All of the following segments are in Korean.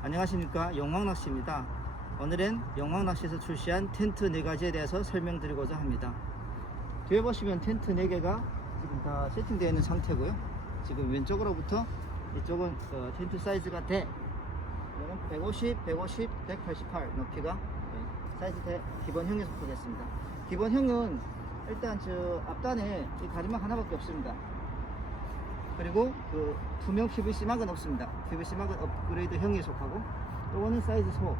안녕하십니까 영광낚시입니다. 오늘은 영광낚시에서 출시한 텐트 4가지에 대해서 설명드리고자 합니다. 뒤에 보시면 텐트 4개가 지금 다 세팅되어 있는 상태고요. 지금 왼쪽으로부터 이쪽은 어, 텐트 사이즈가 대 이거는 150, 150, 188 높이가 네, 사이즈 대 기본형에 속하겠습니다. 기본형은 일단 저 앞단에 이 가리막 하나밖에 없습니다. 그리고 그 투명 PVC 막은 없습니다. PVC 막은 업그레이드형에 속하고 요거는 사이즈 소.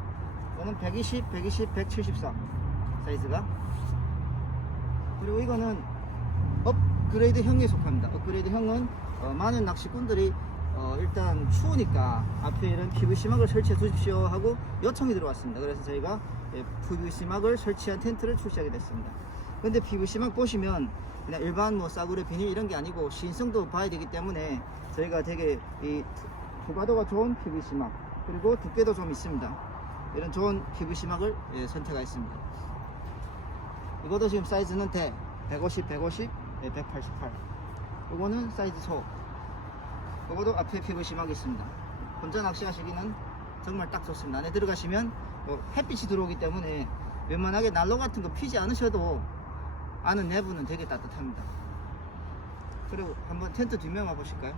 이거는 120, 120, 174 사이즈가. 그리고 이거는 업그레이드형에 속합니다. 업그레이드형은 어, 많은 낚시꾼들이 어, 일단 추우니까 앞에 이런 PVC 막을 설치해 주십시오 하고 요청이 들어왔습니다. 그래서 저희가 예, PVC 막을 설치한 텐트를 출시하게 됐습니다. 근데 PVC 막 보시면 그냥 일반 뭐 싸구려 비닐 이런 게 아니고 신성도 봐야 되기 때문에 저희가 되게 이 부가도가 좋은 PVC 막 그리고 두께도 좀 있습니다. 이런 좋은 PVC 막을 예, 선택하였습니다. 이것도 지금 사이즈는 대 150, 150, 예, 188. 이거는 사이즈 소. 이것도 앞에 PVC 막이 있습니다. 혼자 낚시하시기는 정말 딱 좋습니다. 안에 들어가시면 뭐 햇빛이 들어오기 때문에 웬만하게 난로 같은 거 피지 않으셔도 안은 내부는 되게 따뜻합니다. 그리고 한번 텐트 뒷면 와보실까요?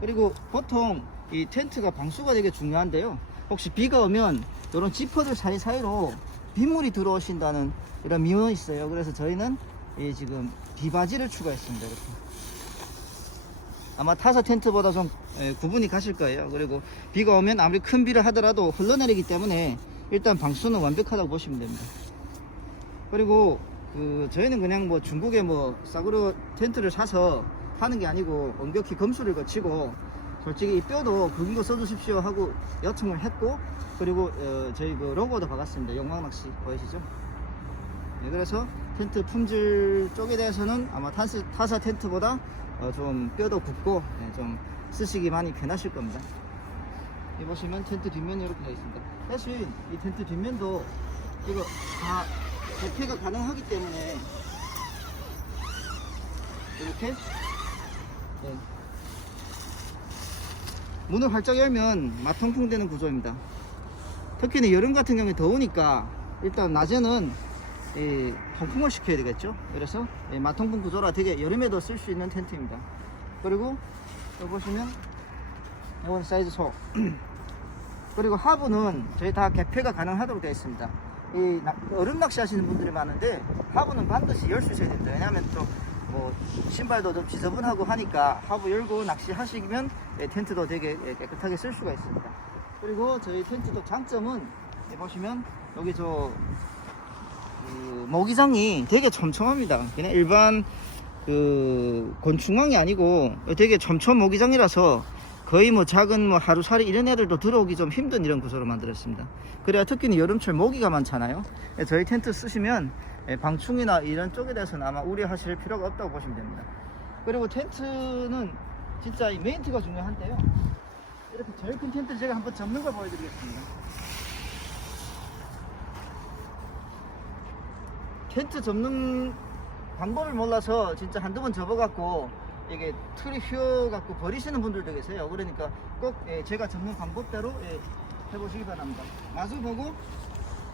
그리고 보통 이 텐트가 방수가 되게 중요한데요. 혹시 비가 오면 이런 지퍼들 사이사이로 빗물이 들어오신다는 이런 미원이 있어요. 그래서 저희는 이 지금 비바지를 추가했습니다. 이렇게. 아마 타사 텐트보다 좀 예, 구분이 가실 거예요. 그리고 비가 오면 아무리 큰 비를 하더라도 흘러내리기 때문에 일단 방수는 완벽하다고 보시면 됩니다. 그리고 그 저희는 그냥 뭐 중국에 뭐 싸구려 텐트를 사서 하는 게 아니고 엄격히 검수를 거치고 솔직히 이 뼈도 굵은 거 써주십시오 하고 요청을 했고 그리고 어, 저희 그 로고도 박았습니다. 영광낚시 보이시죠? 네, 그래서 텐트 품질 쪽에 대해서는 아마 타사, 타사 텐트보다 어, 좀 뼈도 굵고 네, 좀 쓰시기 많이 편하실 겁니다. 여기 보시면 텐트 뒷면이 이렇게 되어 있습니다. 대신 이 텐트 뒷면도 이거 다 개폐가 가능하기 때문에 이렇게 네. 문을 활짝 열면 마통풍 되는 구조입니다. 특히는 여름 같은 경우에 더우니까 일단 낮에는 이 통풍을 시켜야 되겠죠. 그래서 이 마통풍 구조라 되게 여름에도 쓸 수 있는 텐트입니다. 그리고 여기 보시면 이건 사이즈 소. 그리고 하부는 저희 다 개폐가 가능하도록 되어 있습니다. 이 나- 얼음 낚시 하시는 분들이 많은데 하부는 반드시 열 수 있어야 됩니다. 왜냐하면 또 뭐 신발도 좀 지저분하고 하니까 하부 열고 낚시하시면 예, 텐트도 되게 예, 깨끗하게 쓸 수가 있습니다. 그리고 저희 텐트도 장점은 여기 보시면 여기 저 그 모기장이 되게 촘촘합니다. 그냥 일반 그 곤충왕이 아니고 되게 촘촘 모기장이라서 거의 뭐 작은 뭐 하루살이 이런 애들도 들어오기 좀 힘든 이런 구조로 만들었습니다. 그래야 특히는 여름철 모기가 많잖아요. 예, 저희 텐트 쓰시면 예, 방충이나 이런 쪽에 대해서는 아마 우려하실 필요가 없다고 보시면 됩니다. 그리고 텐트는 진짜 이 메인트가 중요한데요. 이렇게 제일 큰 텐트 제가 한번 접는 걸 보여드리겠습니다. 텐트 접는 방법을 몰라서 진짜 한두 번 접어갖고 이게 틀이 휘어갖고 버리시는 분들도 계세요. 그러니까 꼭 예, 제가 접는 방법대로 예, 해보시기 바랍니다. 마주 보고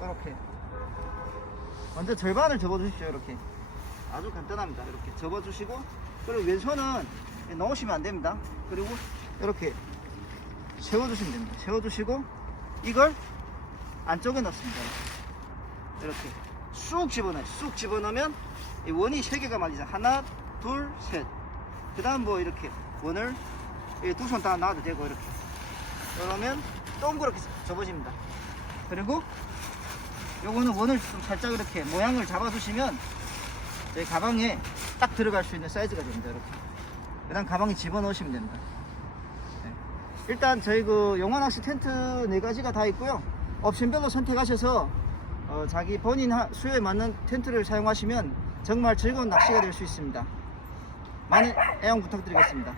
이렇게 먼저 절반을 접어주십시오. 이렇게 아주 간단합니다. 이렇게 접어주시고 그리고 왼손은 예, 넣으시면 안 됩니다. 그리고 이렇게 세워주시면 됩니다. 세워주시고 이걸 안쪽에 넣습니다. 이렇게. 쑥 집어넣어요. 쑥 집어넣으면 이 원이 세 개가 말리죠. 하나, 둘, 셋. 그 다음 뭐 이렇게 원을 두 손 다 놔도 되고 이렇게. 그러면 동그랗게 접어집니다. 그리고 요거는 원을 좀 살짝 이렇게 모양을 잡아주시면 저희 가방에 딱 들어갈 수 있는 사이즈가 됩니다. 이렇게. 그 다음 가방에 집어넣으시면 됩니다. 네. 일단 저희 그 용화낚시 텐트 네 가지가 다 있고요. 옵션별로 선택하셔서 어, 자기 본인 하- 수요에 맞는 텐트를 사용하시면 정말 즐거운 낚시가 될 수 있습니다. 많이 애용 부탁드리겠습니다.